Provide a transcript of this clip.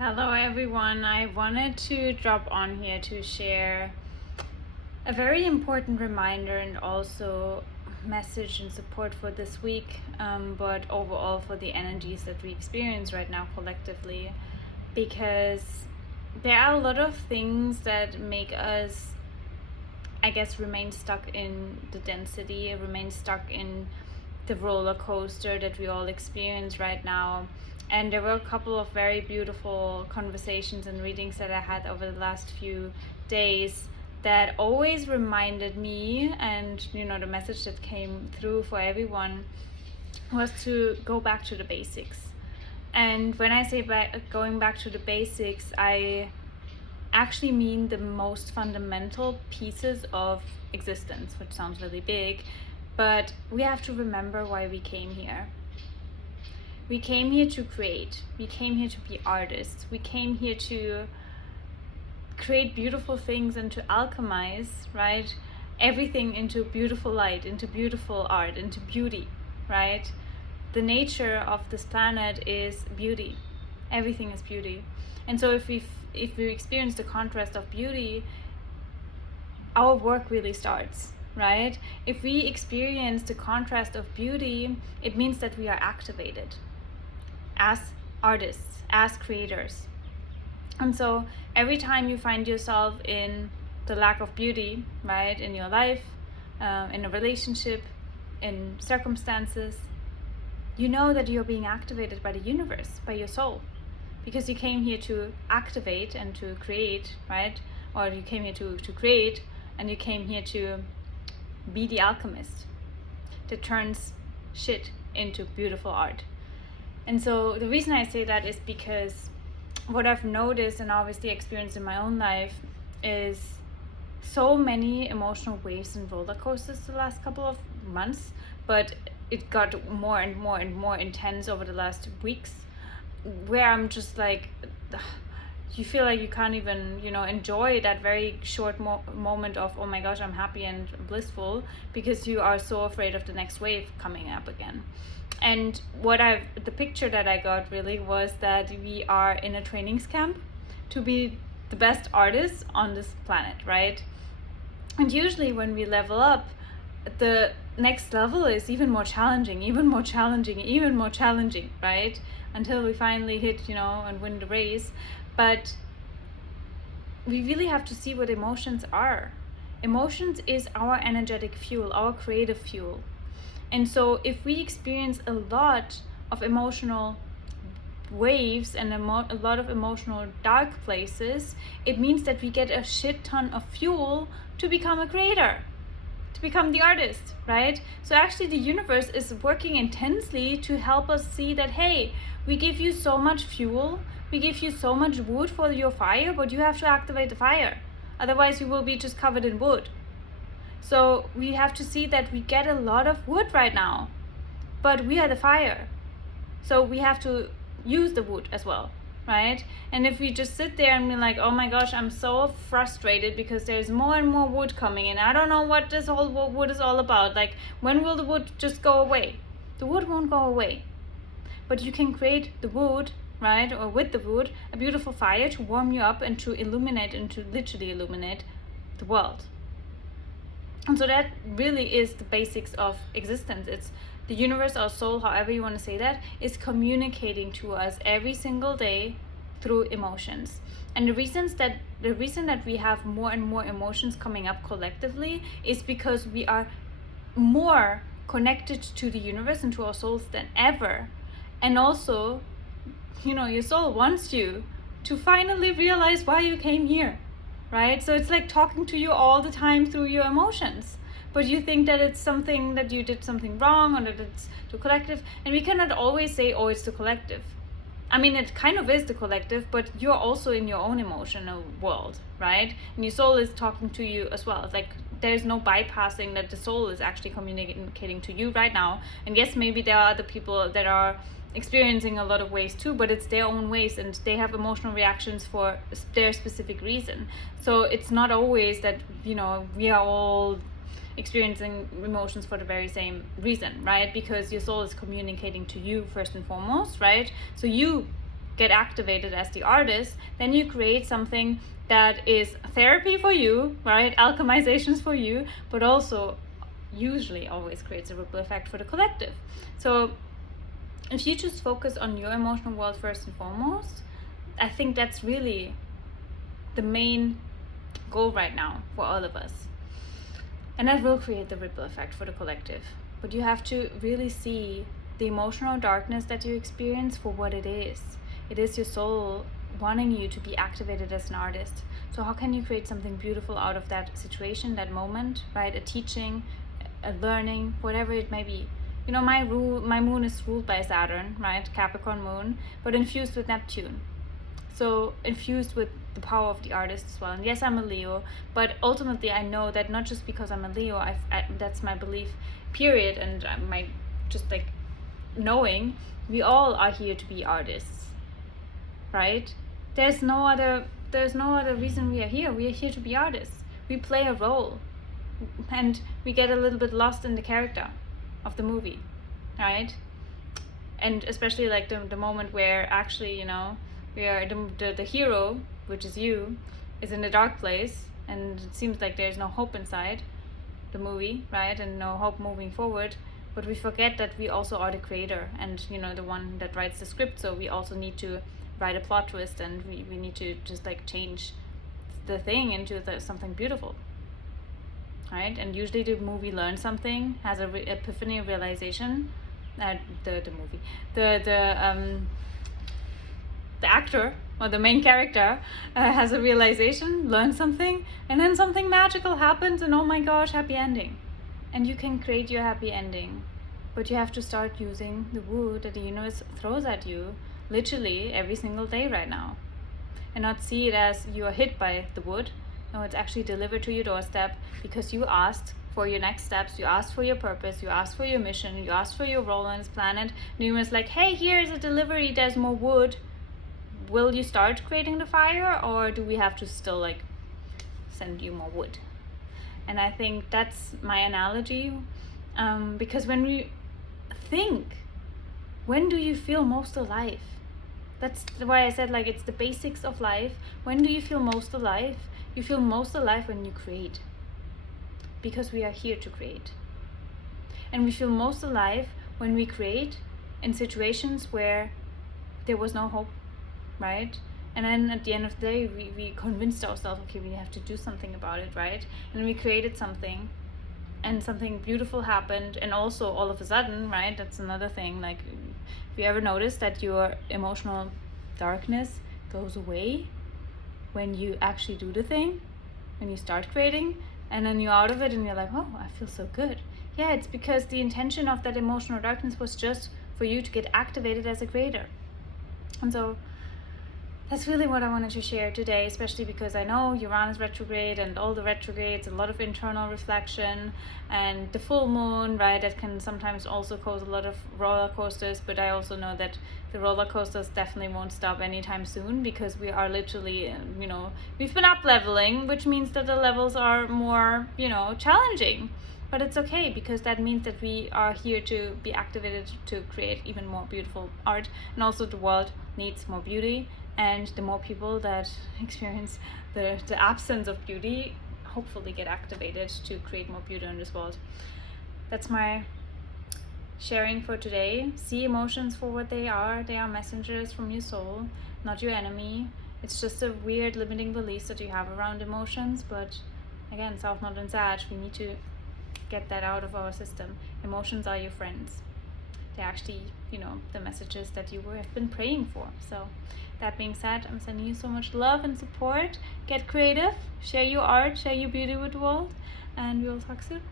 Hello everyone, I wanted to drop on here to share a very important reminder and also message and support for this week, but overall for the energies that we experience right now collectively, because there are a lot of things that make us, I guess, remain stuck in the density, remain stuck in the roller coaster that we all experience right now. And there were a couple of very beautiful conversations and readings that I had over the last few days that always reminded me, and the message that came through for everyone was to go back to the basics. And when I say going back to the basics, I actually mean the most fundamental pieces of existence, which sounds really big, but we have to remember why we came here. We came here to create. We came here to be artists. We came here to create beautiful things and to alchemize, right? Everything into beautiful light, into beautiful art, into beauty, right? The nature of this planet is beauty. Everything is beauty. And so if we experience the contrast of beauty, our work really starts, right? If we experience the contrast of beauty, it means that we are activated as artists, as creators. And so every time you find yourself in the lack of beauty, right, in your life, in a relationship, in circumstances, you know that you're being activated by the universe, by your soul, because you came here to activate and to create, right? Or you came here to create, and you came here to be the alchemist that turns shit into beautiful art. And so the reason I say that is because what I've noticed and obviously experienced in my own life is so many emotional waves and roller coasters the last couple of months, but it got more and more and more intense over the last weeks, where I'm just like, you feel like you can't even, enjoy that very short moment of, oh my gosh, I'm happy and blissful, because you are so afraid of the next wave coming up again. And the picture that I got really was that we are in a trainings camp to be the best artists on this planet, right? And usually when we level up, the next level is even more challenging, right? Until we finally hit, and win the race. But we really have to see what emotions are. Emotions is our energetic fuel, our creative fuel. And so if we experience a lot of emotional waves and a lot of emotional dark places, it means that we get a shit ton of fuel to become a creator, to become the artist, right? So actually the universe is working intensely to help us see that, hey, we give you so much fuel, we give you so much wood for your fire, but you have to activate the fire. Otherwise you will be just covered in wood. So we have to see that we get a lot of wood right now, but we are the fire. So we have to use the wood as well, right? And if we just sit there and be like, oh my gosh, I'm so frustrated because there's more and more wood coming in. I don't know what this whole wood is all about. Like, when will the wood just go away? The wood won't go away. But you can create the wood, right? Or with the wood, a beautiful fire to warm you up and to illuminate and to literally illuminate the world. And so that really is the basics of existence. It's the universe, our soul, however you want to say that, is communicating to us every single day through emotions. And the reason that we have more and more emotions coming up collectively is because we are more connected to the universe and to our souls than ever. And also, your soul wants you to finally realize why you came here. Right? So it's like talking to you all the time through your emotions. But you think that it's something that you did something wrong, or that it's the collective. And we cannot always say, oh, it's the collective. I mean, it kind of is the collective, but you're also in your own emotional world, right? And your soul is talking to you as well. It's like there's no bypassing that the soul is actually communicating to you right now. And yes, maybe there are other people that are experiencing a lot of waves too, but it's their own waves and they have emotional reactions for their specific reason. So it's not always that, we are all experiencing emotions for the very same reason, right? Because your soul is communicating to you first and foremost, right? So you get activated as the artist, then you create something that is therapy for you, right? Alchemizations for you, but also usually always creates a ripple effect for the collective. So if you just focus on your emotional world first and foremost, I think that's really the main goal right now for all of us. And that will create the ripple effect for the collective. But you have to really see the emotional darkness that you experience for what it is. It is your soul wanting you to be activated as an artist. So how can you create something beautiful out of that situation, that moment, right? A teaching, a learning, whatever it may be. You know, my moon is ruled by Saturn, right? Capricorn moon, but infused with Neptune. So infused with the power of the artist as well. And yes, I'm a Leo, but ultimately I know that not just because I'm a Leo, that's my belief, period. And my just like knowing we all are here to be artists, right? There's no other reason we are here. We are here to be artists. We play a role, and we get a little bit lost in the character of the movie, right? And especially like the moment where actually, you know, we are the hero, which is you, is in a dark place, and it seems like there's no hope inside the movie, right? And no hope moving forward. But we forget that we also are the creator, and you know, the one that writes the script. So we also need to write a plot twist, and we need to just like change the thing into something beautiful, right? And usually the movie learns something, has a epiphany realization. The actor or the main character has a realization, learns something, and then something magical happens, and oh my gosh, happy ending. And you can create your happy ending, but you have to start using the wood that the universe throws at you literally every single day right now, and not see it as you are hit by the wood. No, it's actually delivered to your doorstep because you asked for your next steps, you asked for your purpose, you asked for your mission, you asked for your role on this planet. And the universe like, hey, here's a delivery, there's more wood. Will you start creating the fire, or do we have to still like send you more wood? And I think that's my analogy, because when we think, when do you feel most alive? That's why I said like it's the basics of life. When do you feel most alive? You feel most alive when you create, because we are here to create. And we feel most alive when we create in situations where there was no hope, right? And then at the end of the day, we convinced ourselves, okay, we have to do something about it, right? And we created something, and something beautiful happened. And also all of a sudden, right, that's another thing, like if you ever notice that your emotional darkness goes away when you actually do the thing, when you start creating, and then you're out of it and you're like, oh, I feel so good. Yeah, it's because the intention of that emotional darkness was just for you to get activated as a creator. And so that's really what I wanted to share today, especially because I know Uranus retrograde and all the retrogrades, a lot of internal reflection, and the full moon, right, that can sometimes also cause a lot of roller coasters. But I also know that the roller coasters definitely won't stop anytime soon, because we are literally, you know, we've been up leveling, which means that the levels are more, you know, challenging. But it's okay, because that means that we are here to be activated to create even more beautiful art. And also the world needs more beauty. And the more people that experience the absence of beauty, hopefully get activated to create more beauty in this world. That's my sharing for today. See emotions for what they are. They are messengers from your soul, not your enemy. It's just a weird limiting beliefs that you have around emotions. But again, South Node and Sag, we need to get that out of our system. Emotions are your friends. They're actually, you know, the messages that you have been praying for. So that being said, I'm sending you so much love and support. Get creative, share your art, share your beauty with the world, and we will talk soon.